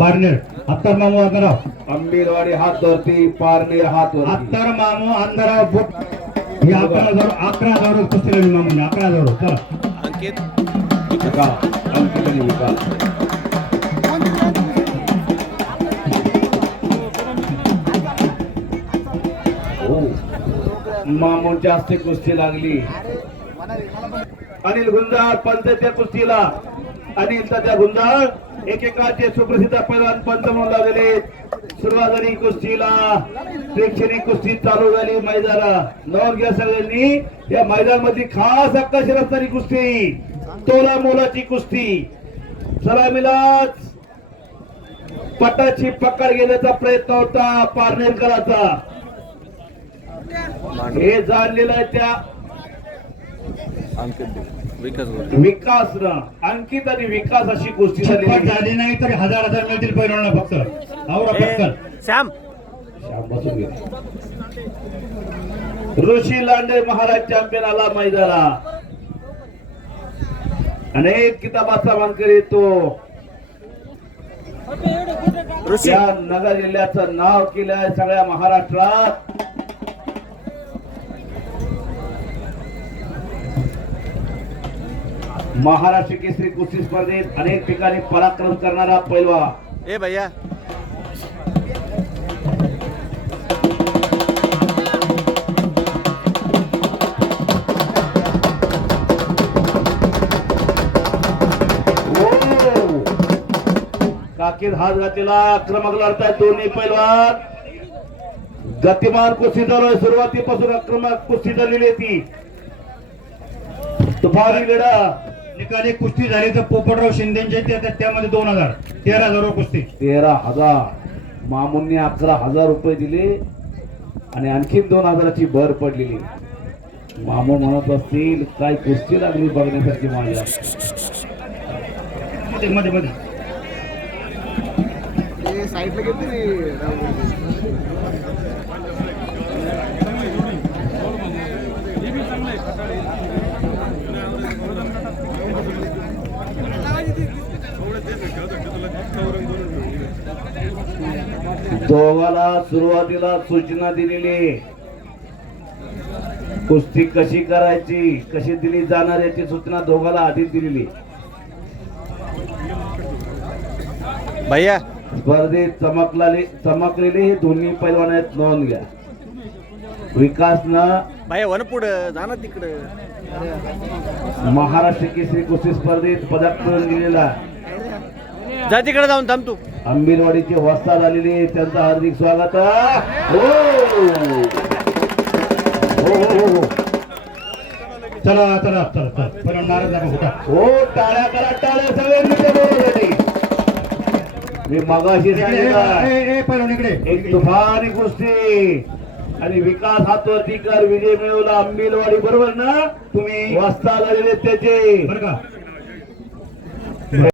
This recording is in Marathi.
पारनेर. अत्तर मामू अंधाराव. आंबेलवाडी हात वरती पारनेर हात वरती. अत्तर मामू अंधाराव बुट. हे अकरा हजार अकरा हजार कुस्ती लागली मामूने. अकरा हजार चला. अंकित. विकास अंकित आणि विकास. हो. मामूनच्या हस्ते कुस्ती लागली. अनिल गुंजाळ पंचायत कुस्तीला. अनिल तात्या गुंजाळ एकेकाचे सुप्रसिद्ध पैलवान पंच म्हणून लागले सुरुवात झाली कुस्तीला प्रेक्षणी कुस्ती चालू झाली मैदाना. नोंद घ्या सगळ्यांनी. या मैदानमध्ये खास अक्काशी असणारी कुस्ती. तोला मोलाची कुस्ती. सलामीलाच पटाची पकड घेण्याचा प्रयत्न होता पारनेरकरांचा. हे जाणलेलं आहे त्या विकास गोरे विकासनं अंकित आणि विकास अशी गोष्टी झाली नाही तरी हजार हजार मिळतील पैलवाना फक्त. पटकन. श्याम. श्याम बसून घे. ऋषी लांडे महाराज चॅम्पियन आला मैदाना अनेक किताबाचा मानकरी येतो. ऋषी. या नगर जिल्ह्याचं नाव केलंय सगळ्या महाराष्ट्रात. महाराष्ट्र केसरी कुस्ती स्पर्धेत अनेक ठिकाणी पराक्रम करणारा पैलवा. ए भैया. काकीत हात घातलेला आक्रमक लढतायत दोन्ही पैलवान गतिमान कुस्ती आहे. सुरुवातीपासून आक्रमक कुस्ती झालेली ती. तुफानी वेळा निकाली कुस्ती झाली तर पोपटराव शिंदेचे त्यामध्ये दोन हजार. तेरा हजार कुस्ती. तेरा हजार. मामूंनी अकरा हजार रुपये दिले आणि आणखीन दोन हजाराची भर पडलेली. मामू म्हणत असतील काय कुस्ती लागली बघण्यासारखी माझ्या. मध्ये मध्ये मध्ये. दोघाला सुरुवातीला सूचना दिलेली. कुस्ती कशी करायची कशी दिली जाणार याची सूचना दोघाला आधीच दिलेली. भैया. स्पर्धेत चमकलेले चमकलेले हे दोन्ही पैलवान आहेत नोंद घ्या. विकासनं भैया वन पुढं जा ना तिकडं. महाराष्ट्र केसरी कुस्ती स्पर्धेत पदक मिळवून दिलेला. जा तिकडे जाऊन थांब तू. आंबिलवाडीचे वस्ताद आलेले त्यांचं हार्दिक स्वागत. हो. हो, हो. चला चला चला पण नाराज नका होता हो टाळ्या करा टाळ्या सगळ्यांनी. मी मगाशी एक तुफानी कुस्ती आणि विकास हातवरती कर विजय मिळवला आंबिलवाडी बरोबर ना? तुम्ही वस्ताद आलेले त्याचे. बरं का?